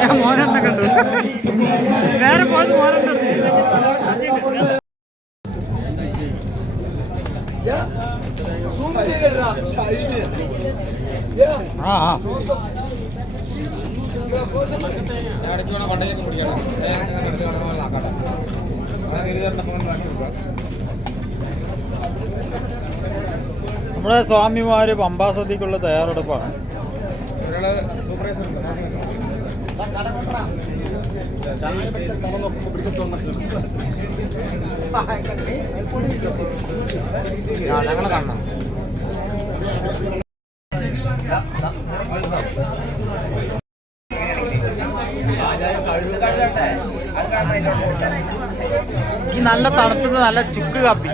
ഞാൻ മോനെണ്ണ കണ്ടു, നേരെ പോയത് മോനെണ്ണ. നമ്മുടെ സ്വാമിമാര് പമ്പാ സദ്യക്കുള്ള തയ്യാറെടുപ്പാണ്. ഞങ്ങളെ കാണണം. ഈ നല്ല തണുപ്പത്ത് നല്ല ചുക്ക് കാപ്പി.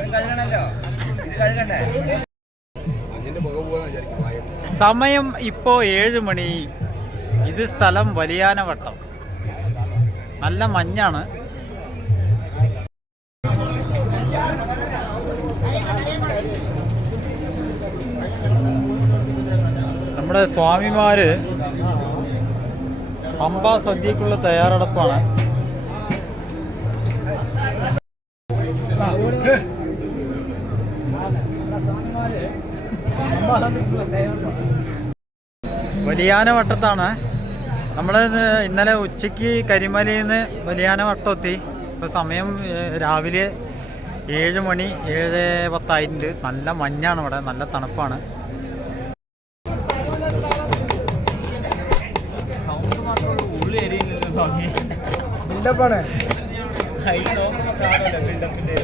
സമയം ഇപ്പോൾ 7 മണി. ഇത് സ്ഥലം വലിയാനവട്ടം. നല്ല മഞ്ഞാണ്. നമ്മുടെ സ്വാമിമാര് പമ്പാ സദ്യക്കുള്ള തയ്യാറെടുപ്പാണ്. വലിയാനവട്ടത്താണ് നമ്മൾ. ഇന്നലെ ഉച്ചയ്ക്ക് കരിമലയിൽ നിന്ന് വലിയാനവട്ടം എത്തി. ഇപ്പോൾ സമയം രാവിലെ 7 മണി 7:10. നല്ല മഞ്ഞാണ് ഇവിടെ, നല്ല തണുപ്പാണ്. സൗണ്ട് മാത്രമുള്ള ഉള്ളി എരിയില്ലല്ലോ സ്വാമി. ബിൽഡപ്പാണ്. ബിൽഡപ്പിന്റെ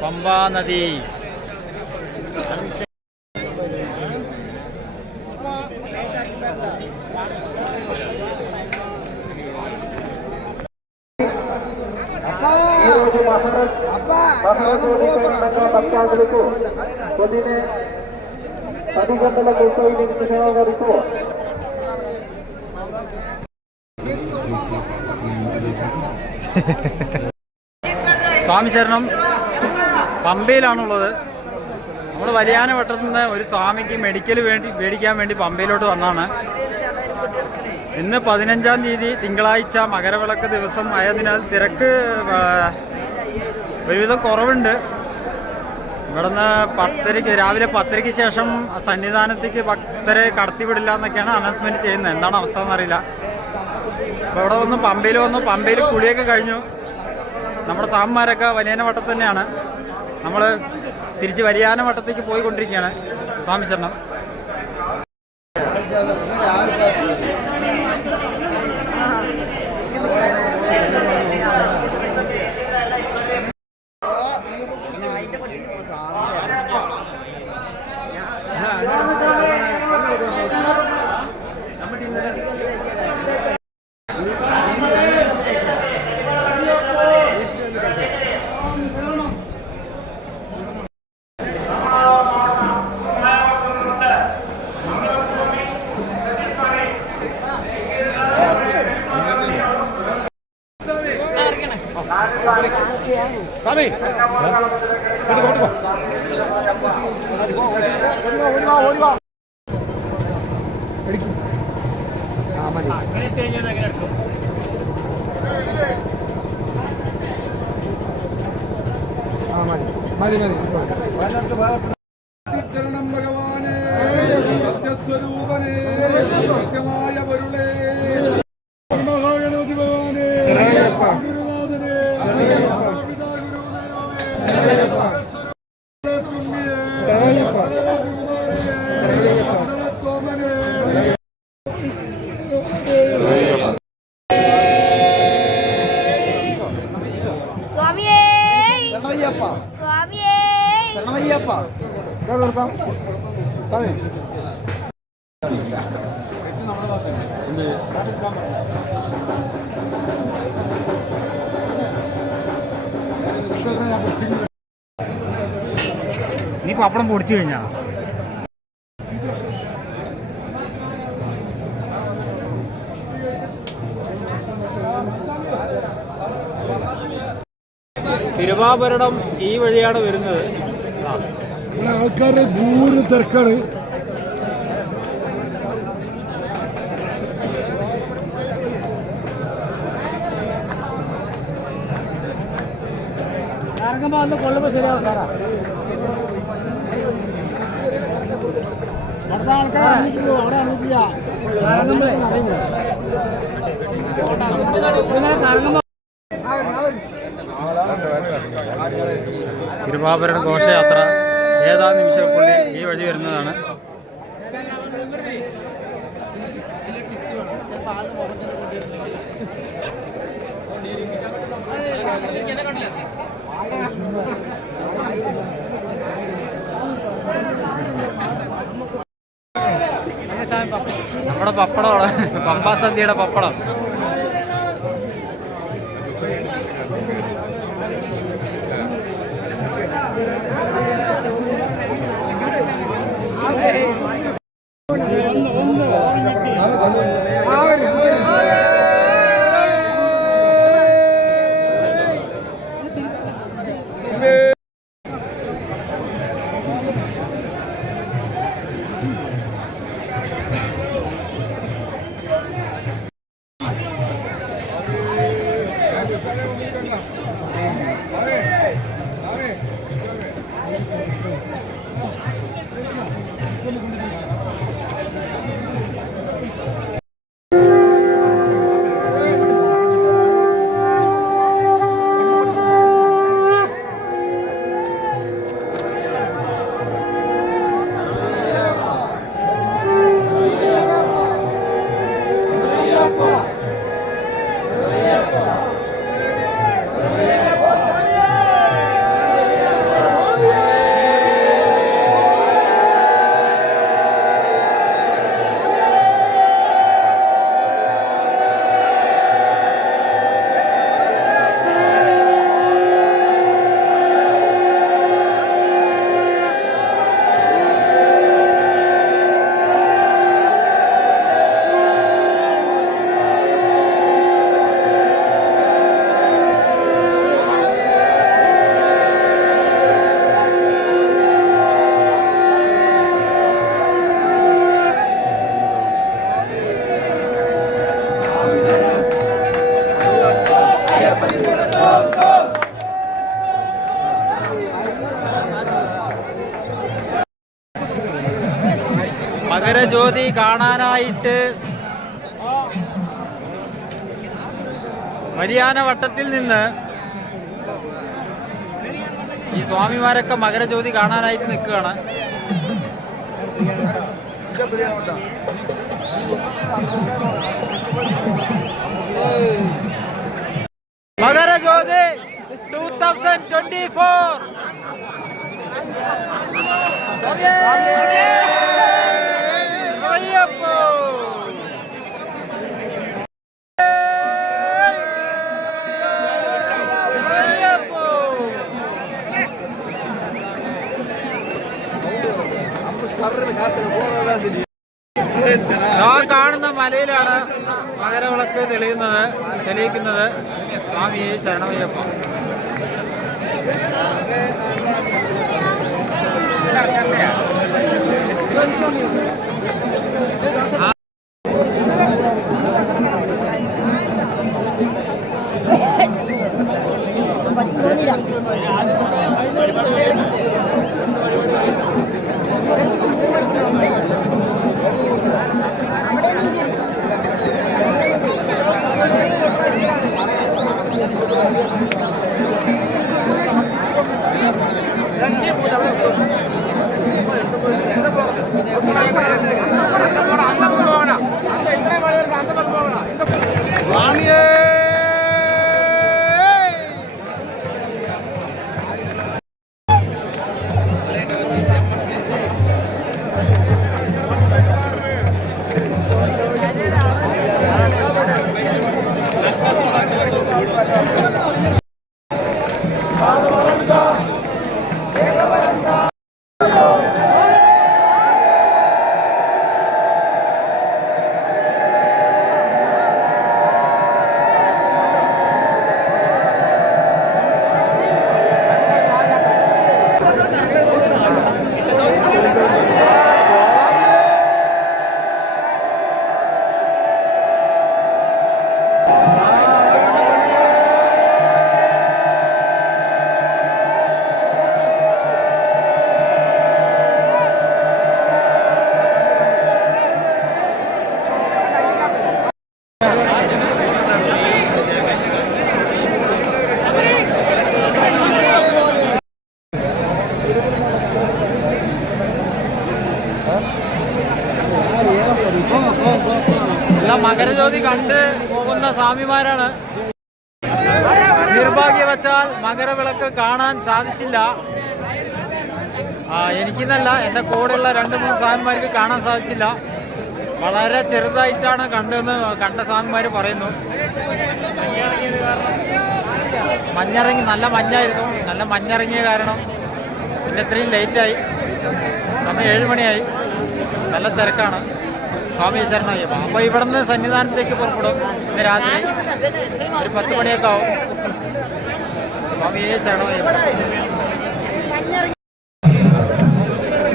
പമ്പാ നദി. భక్తులకు పొద్దునే 10 గంటల 35 నిమిషాల వరకు സ്വാമി ശരണം. പമ്പയിലാണുള്ളത്. നമ്മൾ വലിയാനവട്ടത്തു നിന്ന് ഒരു സ്വാമിക്ക് മെഡിക്കൽ മേടിക്കാൻ വേണ്ടി പമ്പയിലോട്ട് വന്നതാണ്. ഇന്ന് 15-ാം തീയതി തിങ്കളാഴ്ച മകരവിളക്ക് ദിവസം ആയതിനാൽ തിരക്ക് ഒരുവിധം കുറവുണ്ട്. ഇവിടുന്ന് 10:00 രാവിലെ 10:00 ശേഷം സന്നിധാനത്തേക്ക് ഭക്തരെ കടത്തിവിടില്ല എന്നൊക്കെയാണ് അനൗൺസ്മെൻറ്റ് ചെയ്യുന്നത്. എന്താണ് അവസ്ഥ എന്നറിയില്ല. അപ്പോൾ ഇവിടെ വന്ന് പമ്പയിൽ വന്നു. പമ്പയിൽ കുളിയൊക്കെ കഴിഞ്ഞു. നമ്മുടെ സ്വാമിമാരൊക്കെ വലിയാനവട്ടത്ത് തന്നെയാണ്. നമ്മൾ തിരിച്ച് വലിയാനവട്ടത്തേക്ക് പോയിക്കൊണ്ടിരിക്കുകയാണ്. സ്വാമി ശരണം. ഭഗവാനെ സത്യസ്വരൂപനെ സത്യമായ പൊരുളേ മഹാഗണപതി ഭഗവാനെ ഗുരുനാഥനെ നീ പപ്പടം പൊടിച്ചു കഴിഞ്ഞാ തിരുവാഭരണം ഈ വഴിയാണ് വരുന്നത്. ആൾക്കാരുടെ ദൂരെ തിരക്കാണ്. കൊള്ളുമ്പോ ശരിയാവും സാറാ. അടുത്ത ആൾക്കാർ അറിഞ്ഞിട്ടുള്ളൂ, അവിടെ അറിഞ്ഞിട്ടില്ല. തിരുവാഭരണ ഘോഷയാത്ര ഏതാനും നിമിഷക്കുള്ളിൽ ഈ വഴി വരുന്നതാണ്. നമ്മുടെ പപ്പടമാണ്, പമ്പാ സദ്യയുടെ പപ്പടം. മകരജ്യോതി കാണാനായിട്ട് വലിയാന വട്ടത്തിൽ നിന്ന് ഈ സ്വാമിമാരൊക്കെ മകരജ്യോതി കാണാനായിട്ട് നിൽക്കുകയാണ്. മകരജ്യോതി 2024 കാണുന്ന മലയിലാണ് മകരവിളക്ക് തെളിയിക്കുന്നത്. സ്വാമിയെ ശരണമയ്യപ്പ. എല്ലാം മകരജ്യോതി കണ്ട് പോകുന്ന സ്വാമിമാരാണ്. നിർഭാഗ്യവശാൽ മകരവിളക്ക് കാണാൻ സാധിച്ചില്ല. എനിക്കെന്നല്ല, എൻ്റെ കൂടെയുള്ള 2-3 സ്വാമിമാർക്ക് കാണാൻ സാധിച്ചില്ല. വളരെ ചെറുതായിട്ടാണ് കണ്ട സ്വാമിമാർ പറയുന്നു. മഞ്ഞിറങ്ങി, നല്ല മഞ്ഞായിരുന്നു. നല്ല മഞ്ഞിറങ്ങിയ കാരണം പിന്നെ ഇത്രയും ലേറ്റായി. സമയം 7 മണിയായി. നല്ല തിരക്കാണ്. സ്വാമി ശരണയ്യപ്പ. അപ്പോൾ ഇവിടെ നിന്ന് സന്നിധാനത്തേക്ക് പുറപ്പെടും. ഇന്ന് രാത്രി ഒരു 10 മണിയൊക്കെ ആവും. സ്വാമി ശരണയ്യപ്പ.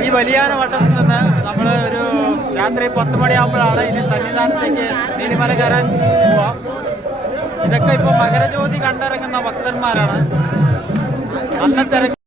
ഈ വലിയാന വട്ടത്തിൽ നിന്ന് നമ്മൾ ഒരു രാത്രി 10 മണിയാകുമ്പോഴാണ് ഇനി സന്നിധാനത്തേക്ക് നീലിമല കയറാൻ പോവാം. ഇതൊക്കെ ഇപ്പോൾ മകരജ്യോതി കണ്ടിറങ്ങുന്ന ഭക്തന്മാരാണ്. നല്ല തിരക്ക്.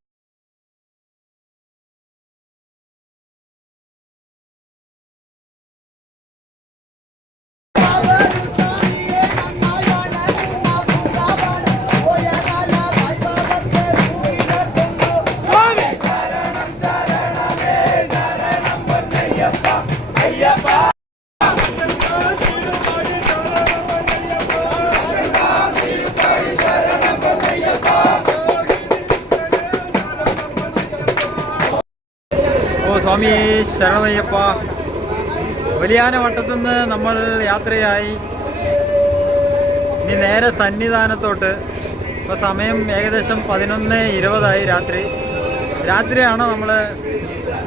സ്വാമി ശരണയ്യപ്പ. വലിയാന വട്ടത്തുനിന്ന് നമ്മൾ യാത്രയായി ഇനി നേരെ സന്നിധാനത്തോട്ട്. ഇപ്പോൾ സമയം ഏകദേശം 11:20 രാത്രിയാണ് നമ്മൾ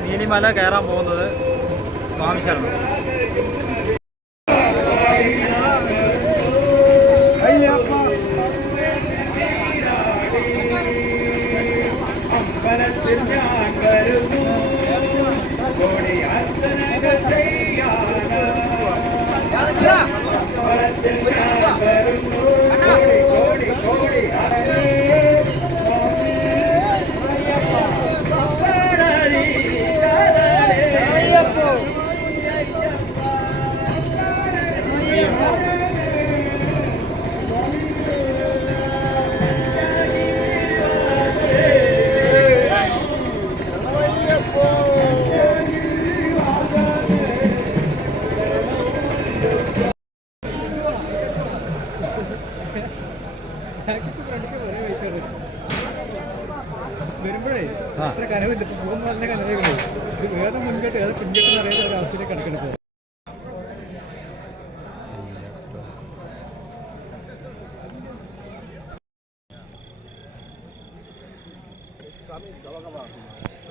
നീലിമല കയറാൻ പോകുന്നത്. സ്വാമി ശരണം. വരുമ്പോഴേ അത്ര കനവില്ല. പോകുന്ന നല്ല കനവുകളേ. ഇത് വേറെ മുൻകെട്ട് ഏത് പിൻകെട്ടെന്ന് അറിയാത്ത ഒരു അവസ്ഥയിലേക്ക് കിടക്കണം. ഇപ്പോൾ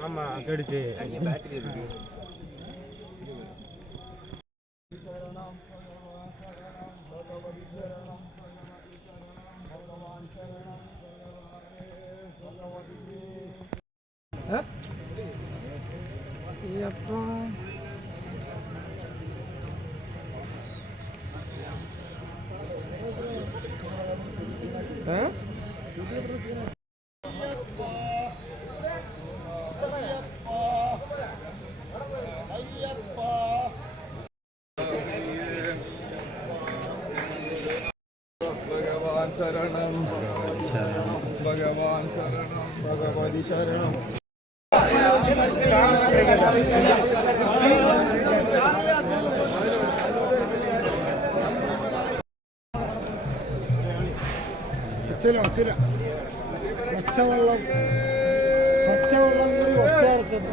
ஆமா கடிச்சு பேட்டரி இருக்கு. ശരണം ഭഗവാൻ ശരണം ഭഗവതി ശരണം. പച്ചവെള്ളം കൂടി ഒച്ചയെടുക്കുന്നു.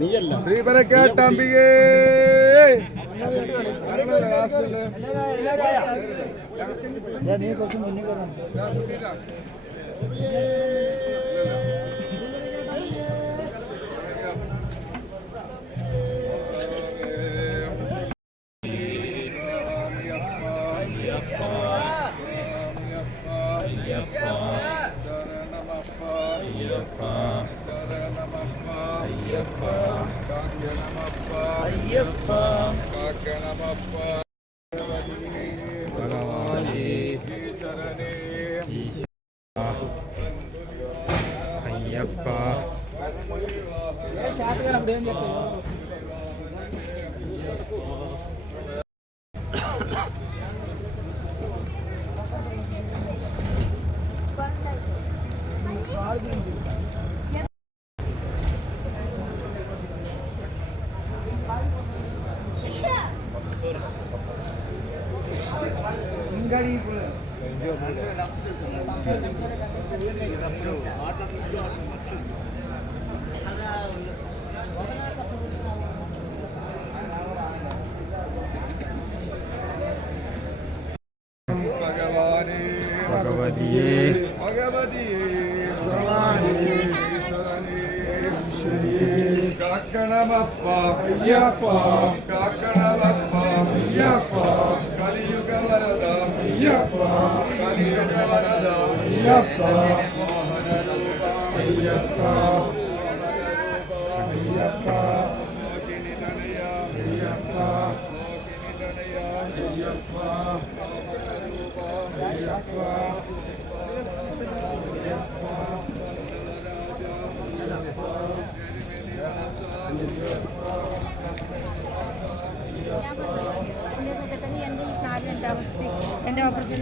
നീയല്ല ശ്രീപരക്കാട്ടംബികേ. നീ കുറച്ച് മുന്നിൽ ഭഗവതിയേ കാക്കണമപ്പ അയ്യപ്പ കാക്കണമപ്പ അയ്യപ്പ കലിയുഗ വരദ അയ്യപ്പ കലിയുഗ വരദ അയ്യപ്പ മോഹനരൂപ അയ്യപ്പ അയ്യപ്പ മോഹിനി തനയ അയ്യപ്പ മോഹിനി തനയ അയ്യപ്പ മോഹനരൂപ അയ്യപ്പ എൻ്റെ ഓപ്പറേഷൻ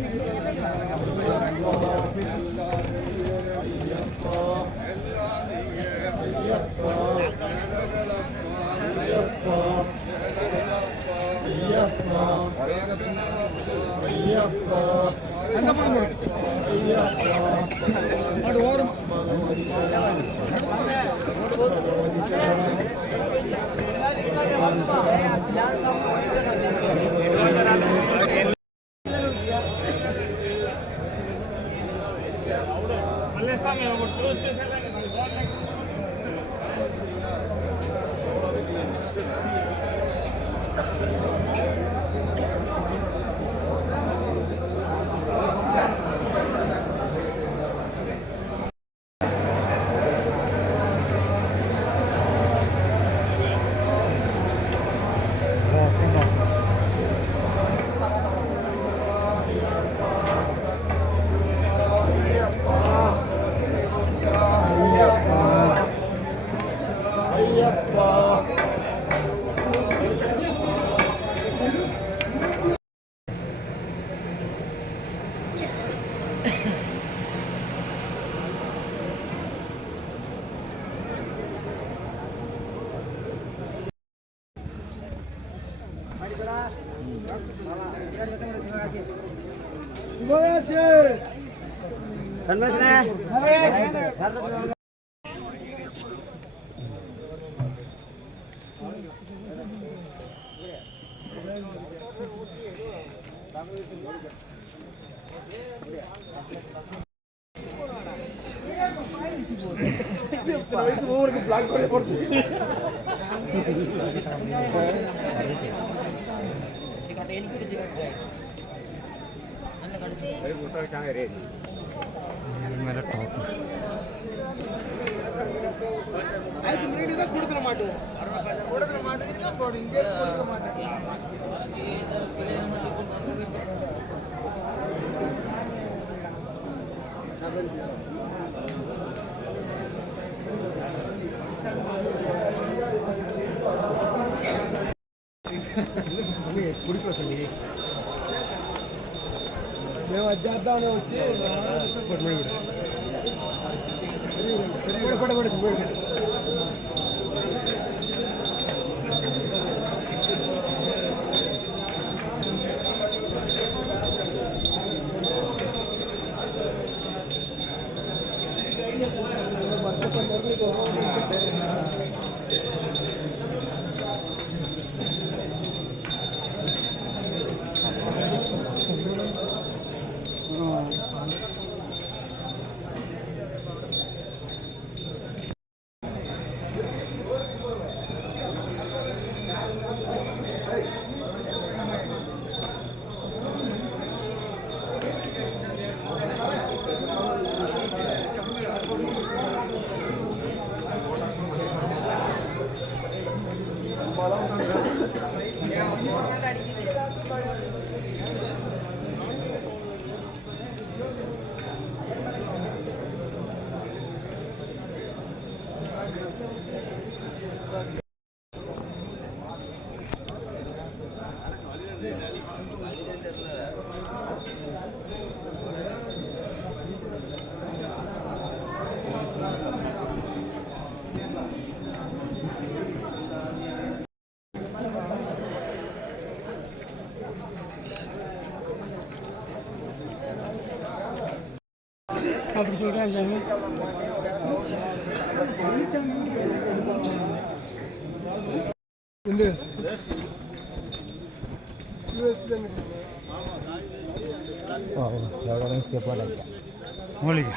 മുകളിലേക്ക്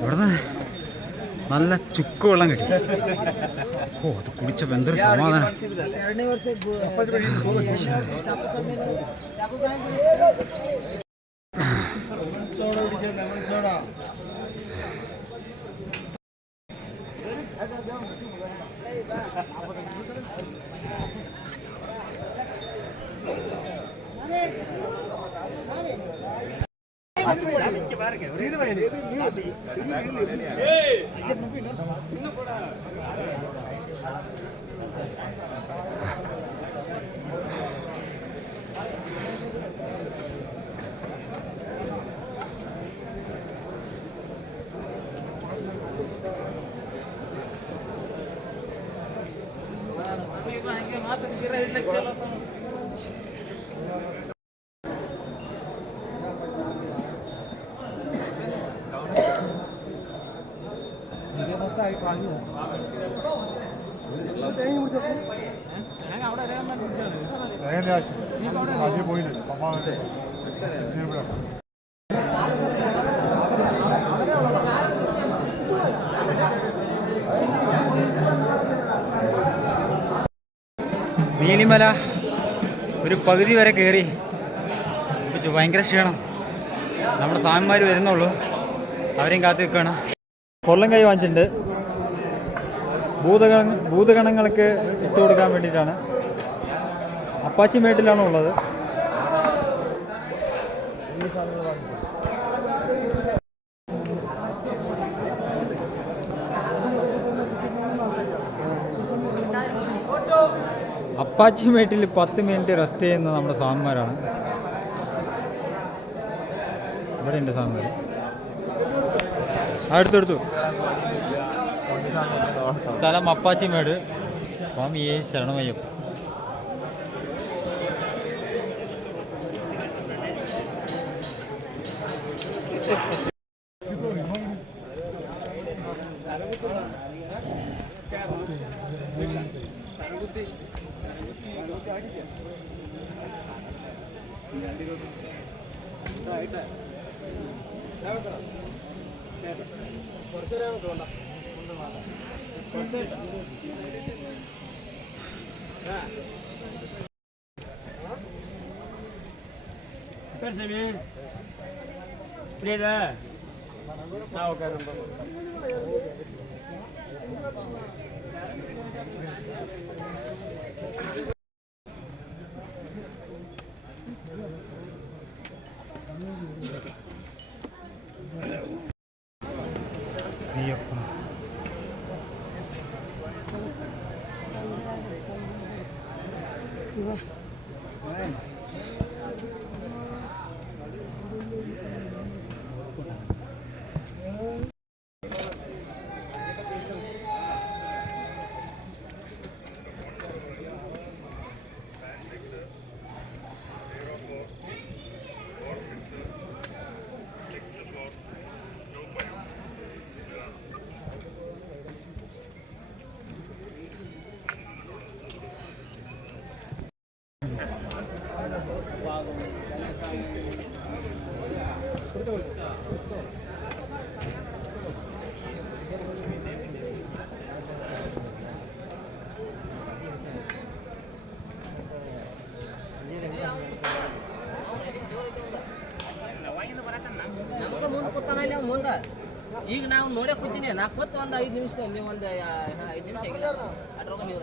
ഇവിടുന്ന് നല്ല ചുക്ക് വെള്ളം കിട്ടി. ഓ അത് കുടിച്ചപ്പോൾ എന്തൊരു സമാധാനം. നീലിമല ഒരു പകുതി വരെ കയറി ഭയങ്കര ക്ഷീണം. നമ്മുടെ സ്വാമിമാർ വരുന്നുള്ളൂ, അവരെയും കാത്തു നിൽക്കുകയാണ്. കൊല്ലം കൈ വാങ്ങിച്ചിട്ടുണ്ട്. ഭൂതഗണങ്ങൾക്ക് ഇട്ട് കൊടുക്കാൻ വേണ്ടിയിട്ടാണ്. അപ്പാച്ചി മേട്ടിലാണ് ഉള്ളത്. അപ്പാച്ചി മേട്ടിൽ 10 മിനിറ്റ് റെസ്റ്റ് ചെയ്യുന്ന നമ്മുടെ സ്വാമിമാരാണ്. ഇവിടെ ഉണ്ട് സ്വാമിമാർ. അടുത്തെടുത്തു സ്ഥലം അപ്പാച്ചിമേട്. സ്വാമിയെ ശരണമയ്യപ്പ. ಈಗ ನಾವು ನೋಡೇ ಕೂತೀನಿ ನಾ ಕೂತು ಒಂದು 5 ನಿಮಿಷದಲ್ಲಿ ಒಂದು 5 ನಿಮಿಷ ಆಗಿಲ್ಲ ಅದ್ರೊಳಗೆ ನೀವು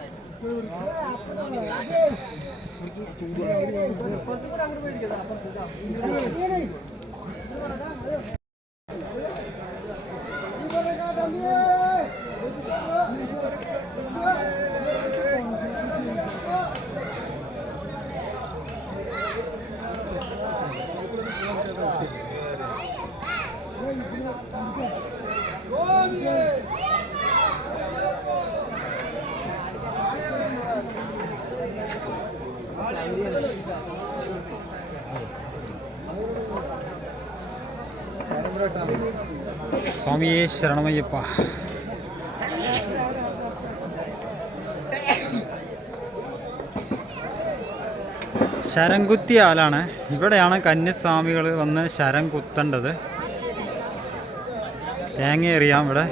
സ്വാമിയേ ശരണമയ്യപ്പ. ശരം കുത്തിയ ആലാണ്. ഇവിടെയാണ് കന്യസ്വാമികൾ വന്ന് ശരം കുത്തേണ്ടത്. തേങ്ങ എറിയാം ഇവിടെ.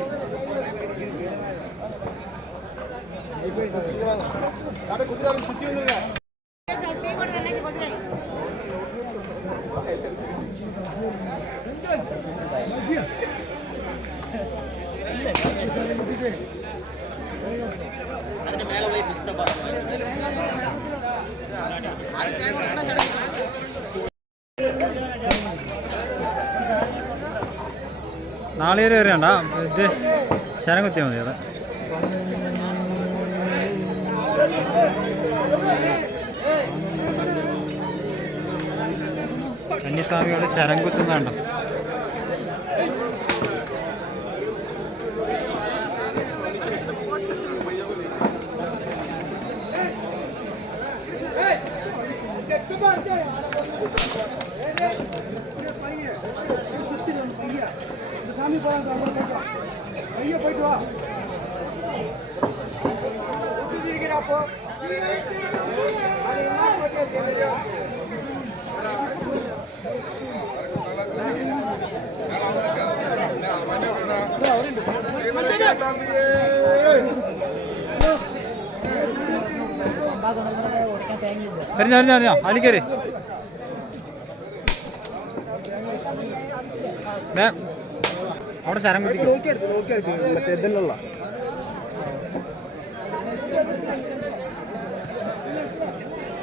ಅದಕ್ಕೆ ಮೇಲೆ ಹೋಗಿ ಪುಸ್ತಕ നാളികേരം എറിയണ്ട, ഇത് ശരം കുത്തിയാൽ മതി. അവിടെ കന്യസ്വാമികൾ ശരം കുത്തുന്നുണ്ടോ? சாமி ஐயா போயிட்டு வா. അറിഞ്ഞോ അലിക്കര് അവിടെ ശരം കുത്തിക്കോ. മറ്റേ ഇതല്ല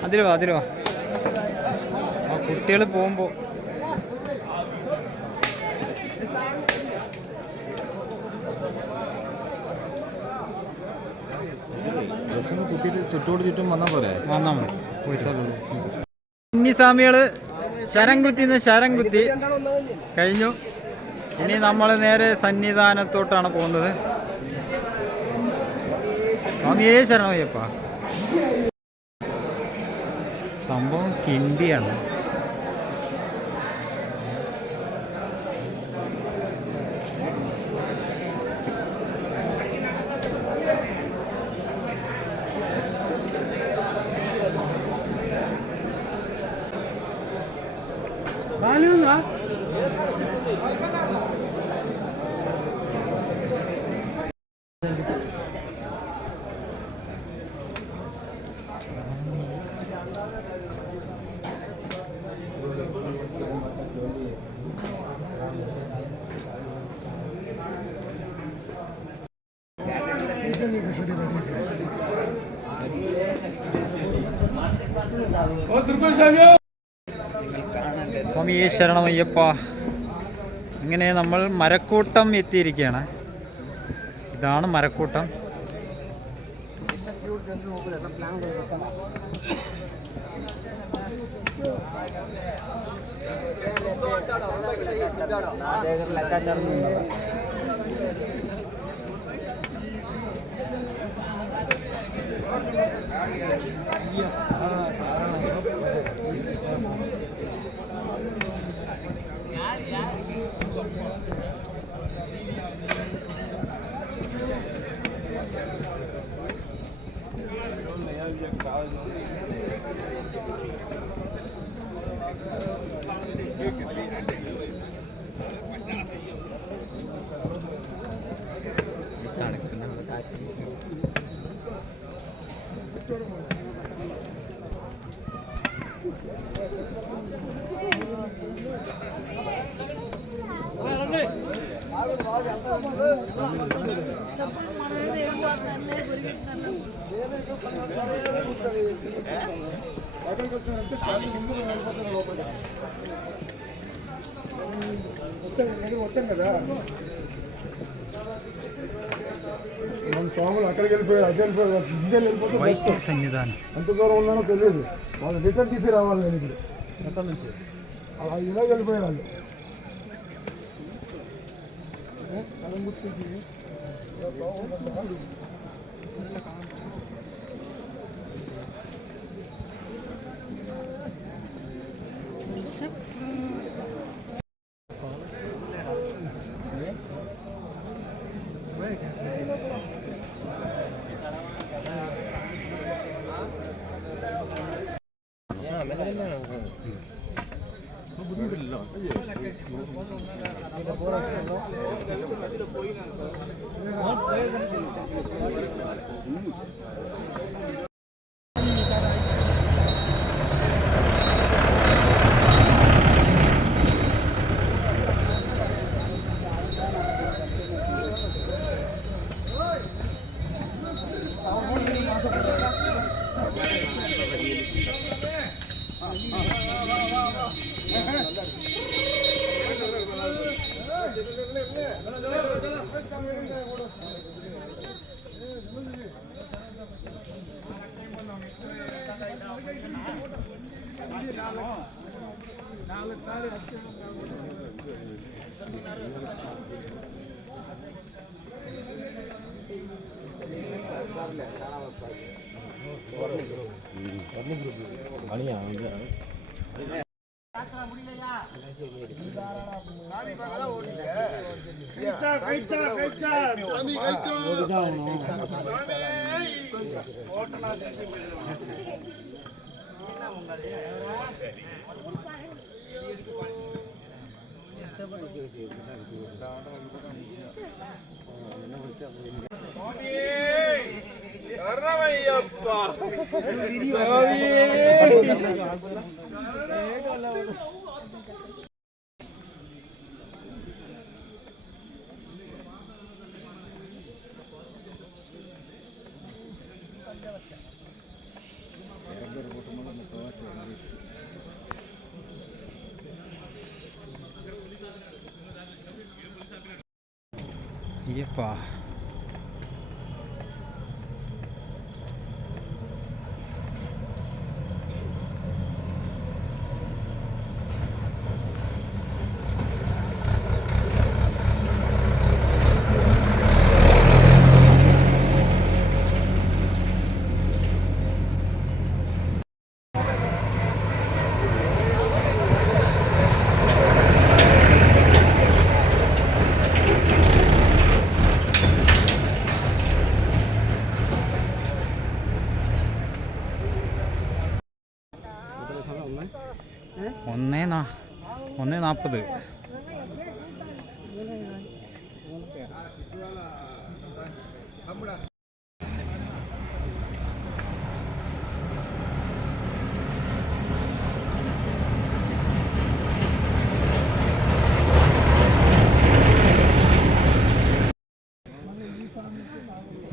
അതിൽ വാ ആ കുട്ടികൾ പോകുമ്പോ കുത്തിയിട്ട് ചുറ്റോട് ചുറ്റും വന്നാൽ മതി. കന്യസ്വാമികള് ശരം കുത്തി കഴിഞ്ഞു. ഇനി നമ്മൾ നേരെ സന്നിധാനത്തോട്ടാണ് പോകുന്നത്. സ്വാമിയേ ശരണമയ്യപ്പ. സംഭവം കിണ്ടിയാണ്. സ്വാമിയേ ശരണമയ്യപ്പ. ഇങ്ങനെ നമ്മൾ മരക്കൂട്ടം എത്തിയിരിക്കുകയാണ്. ഇതാണ് മരക്കൂട്ടം. మన స్వాములు అక్కడికి వెళ్ళిపోయారు, అదే వెళ్ళిపోయారు, ఇండియన్ వెళ్ళిపోతే వైకుంఠ సన్నిధానం. ఎంత దూరం ఉన్నానో తెలియదు. వాళ్ళు రిటర్న్ తీసి రావాలి. నేను ఇప్పుడు ఎక్కడి నుంచి అలా ఇలా వెళ్ళిపోయారు వాళ్ళు. అయ్యప్పా, ഒന്നേ 40.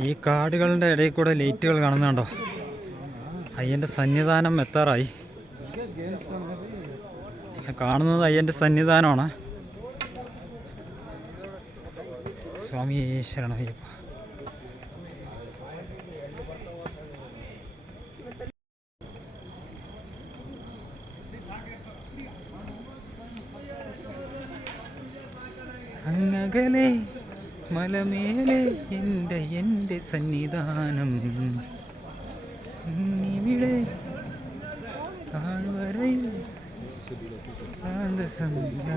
ഈ കാടുകളുടെ ഇടയിൽ കൂടെ ലൈറ്റുകൾ കാണുന്നുണ്ടോ? അയ്യൻ്റെ സന്നിധാനം എത്താറായി. കാണുന്നത് അയ്യൻ്റെ സന്നിധാനമാണ്. സ്വാമി ശരണമയ്യപ്പ. അങ്ങകലെ മലമേലെ എൻ്റെ സന്നിധാനം, ഇവിടെ താഴ്വരയിൽ ശാന്തസന്ധ്യ.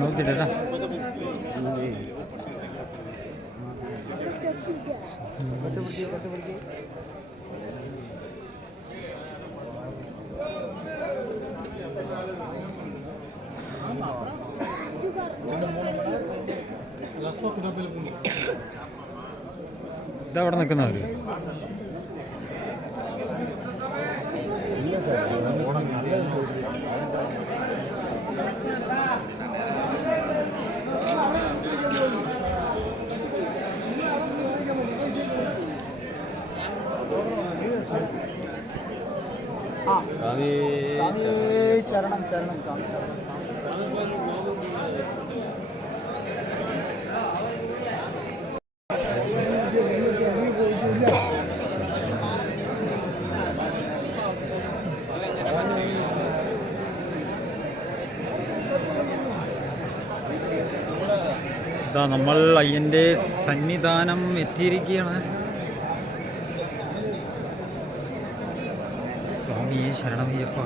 നോക്കിട്ടാ ഇതവിടെ നിൽക്കുന്നവര് ശരണം ശരണം സ്വാമി ശരണം. ഇതാ നമ്മൾ അയ്യൻ്റെ സന്നിധാനം എത്തിയിരിക്കുകയാണ്. സ്വാമിയെ ശരണമയ്യപ്പ.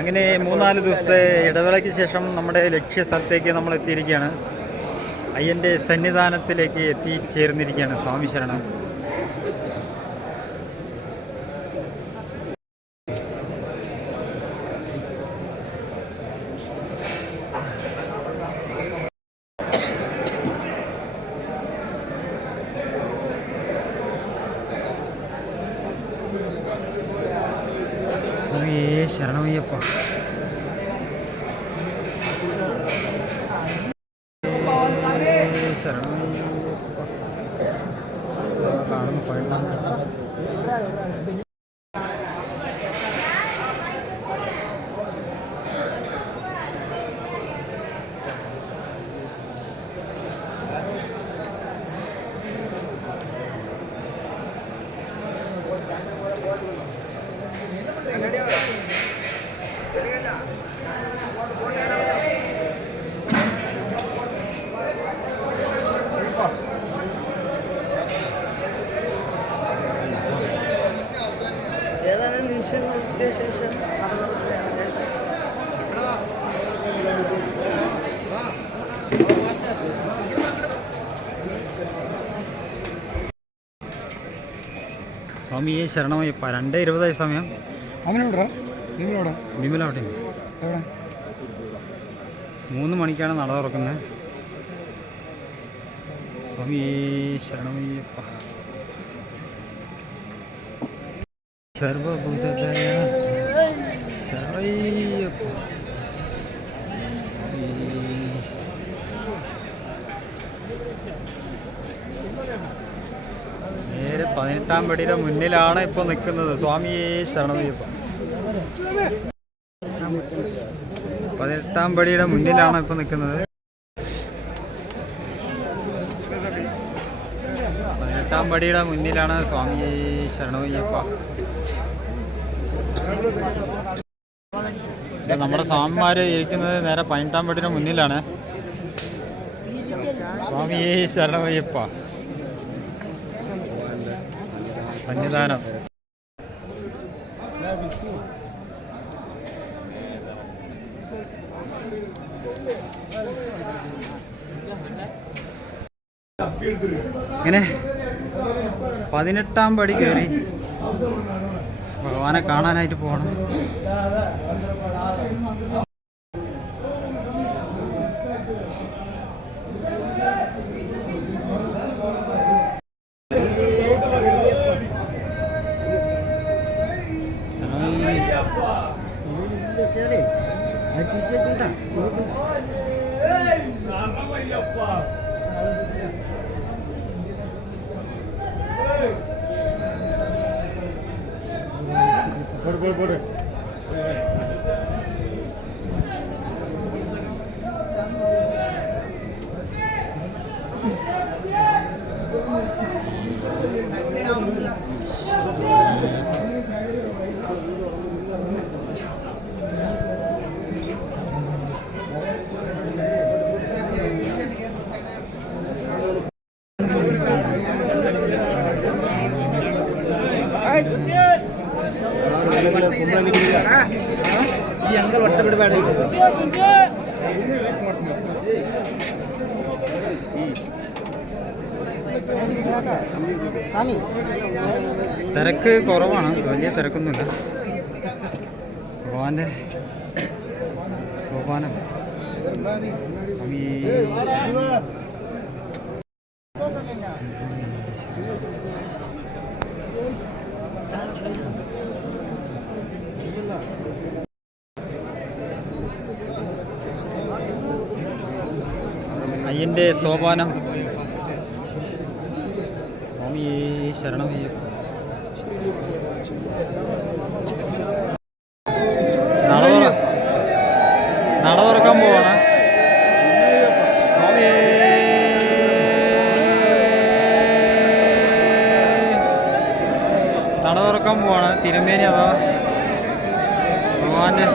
അങ്ങനെ 3-4 ദിവസത്തെ ഇടവേളയ്ക്ക് ശേഷം നമ്മുടെ ലക്ഷ്യസ്ഥലത്തേക്ക് നമ്മൾ എത്തിയിരിക്കുകയാണ്. അയ്യൻ്റെ സന്നിധാനത്തിലേക്ക് എത്തിച്ചേർന്നിരിക്കുകയാണ്. സ്വാമി ശരണം. ശരണമയ്യപ്പ. ശരണമയ്യപ്പ. കാണുന്നു പഴം. ഏതാനും നിമിഷങ്ങൾക്ക് ശേഷം സ്വാമിയെ ശരണമയ്യപ്പ. 2:20 സമയം. അങ്ങനെ വിടറാ വിമലോടെ വിമല അവിടെ എവിടെ 3 മണിക്കാണ് നട തുറക്കുന്നത്. സ്വാമിയെ ശരണമയ്യപ്പ. സർവഭൂതദയ ശരണയ്യപ്പ. നേരെ 18-ാം പടിയുടെ മുന്നിലാണ് ഇപ്പോൾ നിൽക്കുന്നത്. സ്വാമിയെ ശരണമയ്യപ്പ. 18-ാം പടിയുടെ മുന്നിലാണ് ഇപ്പോൾ നിൽക്കുന്നത്. 18-ാം പടിയുടെ മുന്നിലാണ് സ്വാമിയെ ശരണമയ്യപ്പ. നമ്മുടെ സ്വാമിമാര് ഇരിക്കുന്നത് നേരെ 18-ാം പടിയുടെ മുന്നിലാണ്. സ്വാമിയെ ശരണമയ്യപ്പ. സന്നിധാനം. ഇങ്ങനെ 18-ാം പടി കയറി ഭഗവാനെ കാണാനായിട്ട് പോകണം. തിരക്ക് കുറവാണ്, വലിയ തിരക്കൊന്നുമില്ല. ഭഗവാന്റെ സോപാനം അയ്യൻ്റെ സോപാനം. സ്വാമി ശരണമയ്യപ്പ. നട തുറക്കാൻ പോവാണ്. സ്വാമി നട തുറക്കാൻ പോവാണ്. തിരുമേനി അതാ ഭഗവാന്റെ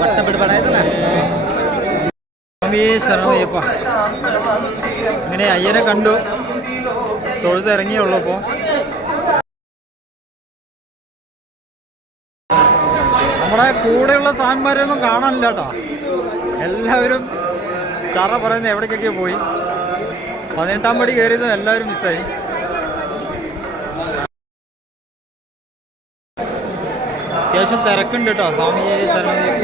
വട്ടപ്പെടുപടായതല്ലേ. സ്വാമി ശരണമയ്യപ്പ. ഇങ്ങനെ അയ്യനെ കണ്ടു, തൊഴുതിറങ്ങിയുള്ളൂ. ഇപ്പോൾ നമ്മുടെ കൂടെയുള്ള സ്വാമിമാരെയൊന്നും കാണാനില്ല കേട്ടോ. എല്ലാവരും ചറ പറയുന്നത് എവിടേക്കൊക്കെ പോയി. 18-ാം പടി കയറിയതും എല്ലാവരും മിസ്സായി. അത്യാവശ്യം തിരക്കുണ്ട് കേട്ടോ. സ്വാമി ശരണമയ്യപ്പ.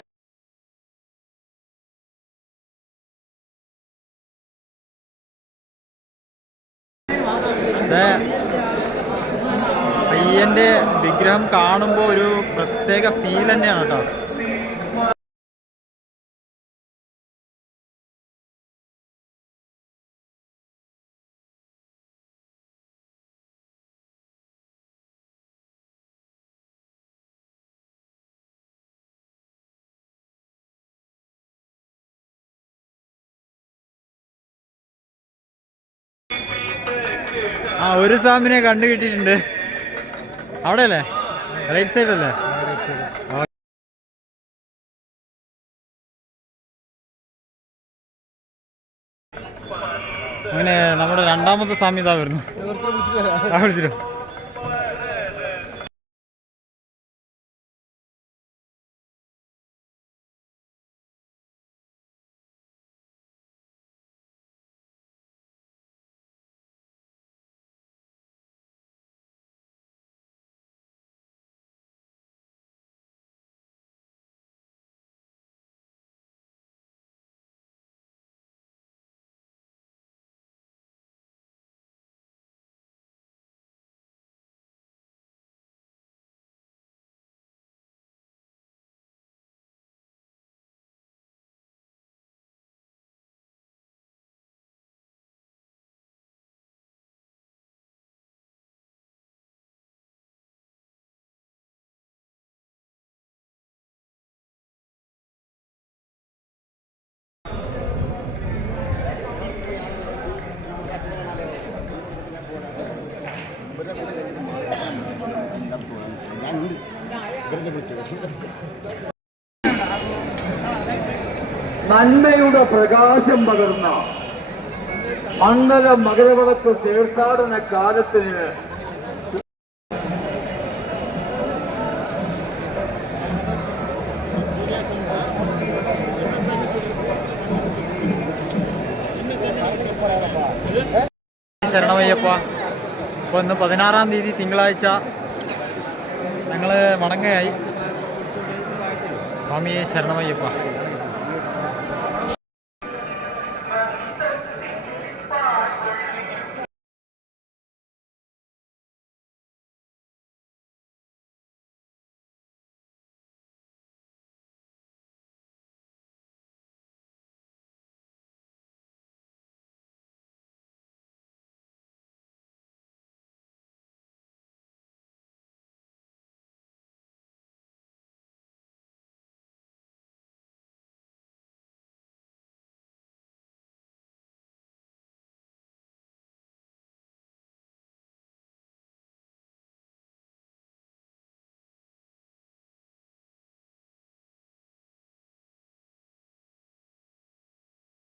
അയ്യൻ്റെ വിഗ്രഹം കാണുമ്പോൾ ഒരു പ്രത്യേക ഫീൽ തന്നെയാണ് കേട്ടോ. ഒരു സ്വാമിനെ കണ്ടു കിട്ടിയിട്ടുണ്ട്. അവിടെ അല്ലേ, റൈറ്റ് സൈഡ് അല്ലേ? അങ്ങനെ നമ്മുടെ രണ്ടാമത്തെ സ്വാമി ഇതാ വരുന്നു. വിളിച്ചിട്ട് നന്മയുടെ പ്രകാശം പകർന്ന മണ്ഡല മകരവിളക്ക് തീർത്ഥാടന കാലത്തിന് ശരണമയ്യപ്പ. ഇപ്പോൾ ഇന്ന് 16-ാം തീയതി തിങ്കളാഴ്ച നിങ്ങൾ വണങ്ങയായി. സ്വാമിയെ ശരണമയ്യപ്പ.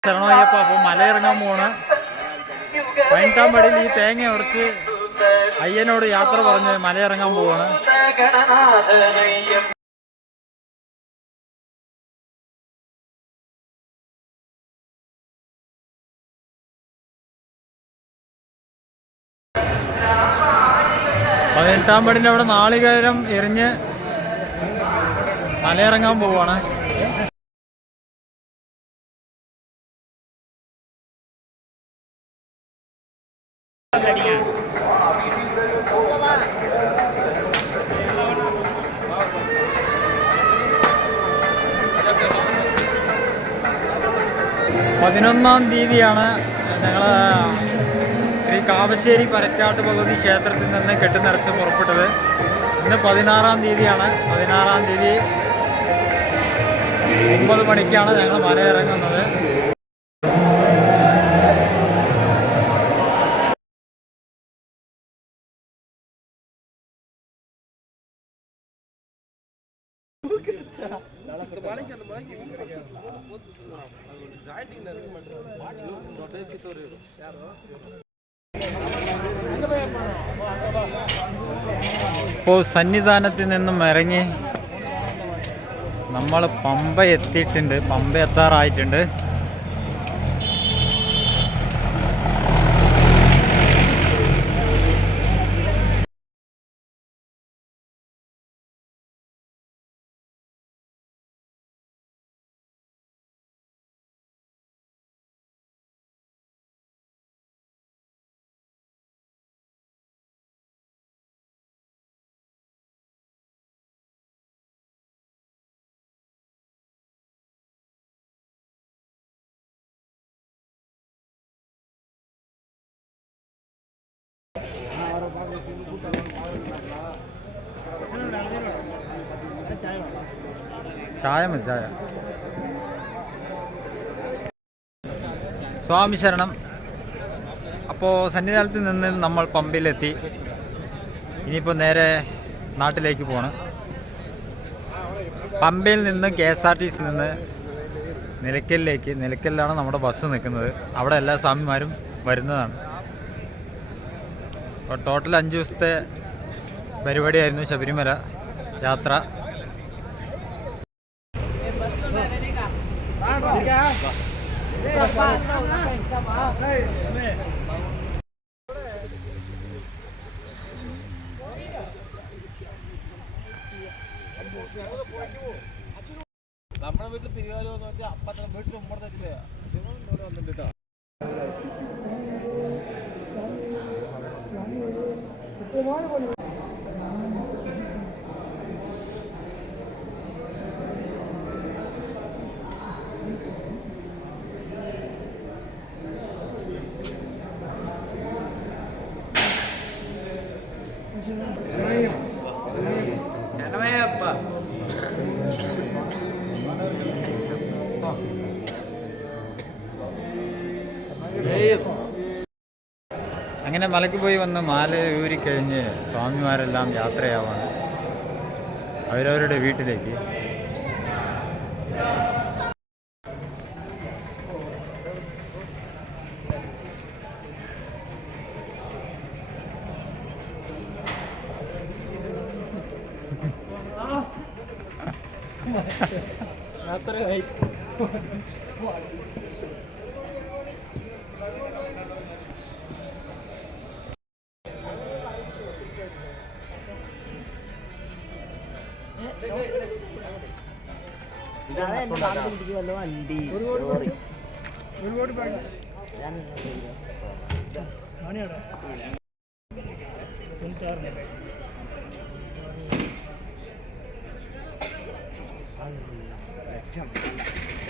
ശരണമയ്യപ്പ. അപ്പോൾ മലയിറങ്ങാൻ പോണ്. 18-ാം പടിയിൽ ഈ തേങ്ങ ഉടച്ച് അയ്യനോട് യാത്ര പറഞ്ഞ് മലയിറങ്ങാൻ പോവാണ്. പതിനെട്ടാം പടിൻ്റെ അവിടെ നാളികേരം എറിഞ്ഞ് മലയിറങ്ങാൻ പോവാണ്. പതിനൊന്നാം തീയതിയാണ് ഞങ്ങൾ ശ്രീ കാവശ്ശേരി പരക്കാട്ട് ഭഗവതി ക്ഷേത്രത്തിൽ നിന്ന് കെട്ടുനിറച്ച് പുറപ്പെട്ടത്. ഇന്ന് 16-ാം തീയതിയാണ്. 16-ാം തീയതി 9 മണിക്കാണ് ഞങ്ങൾ മലയിറങ്ങുന്നത്. ഇപ്പോൾ സന്നിധാനത്തിൽ നിന്നും ഇറങ്ങി നമ്മൾ പമ്പ എത്തിയിട്ടുണ്ട്. പമ്പ എത്താറായിട്ടുണ്ട്. ചായ മതി, ചായ. സ്വാമി ശരണം. അപ്പോൾ സന്നിധാനത്തിൽ നിന്ന് നമ്മൾ പമ്പയിലെത്തി. ഇനിയിപ്പോൾ നേരെ നാട്ടിലേക്ക് പോകണം. പമ്പയിൽ നിന്ന് KSRTC നിന്ന് നിലയ്ക്കലിലാണ് നമ്മുടെ ബസ് നിൽക്കുന്നത്. അവിടെ എല്ലാ സ്വാമിമാരും വരുന്നതാണ്. അപ്പോൾ ടോട്ടൽ 5 ദിവസത്തെ പരിപാടിയായിരുന്നു ശബരിമല യാത്ര. നമ്മുടെ വീട്ടിൽ തിരുവാലോ നോക്കിയാൽ അപ്പത്തെ വീട്ടിൽ ഉമ്മടെ തരില്ല. വന്നിട്ടാ അങ്ങനെ മലയ്ക്ക് പോയി വന്ന് മാല ഊരിക്കഴിഞ്ഞ് സ്വാമിമാരെല്ലാം യാത്രയാവാണ് അവരവരുടെ വീട്ടിലേക്ക്. യാത്രയായി. ഒരാളെ എന്റെ കാലിൽ പിടിക്കുമല്ലോ വണ്ടി ലോറി ഒരുപാട് ബാങ്ക് ഞാൻ മണിയോടെ 96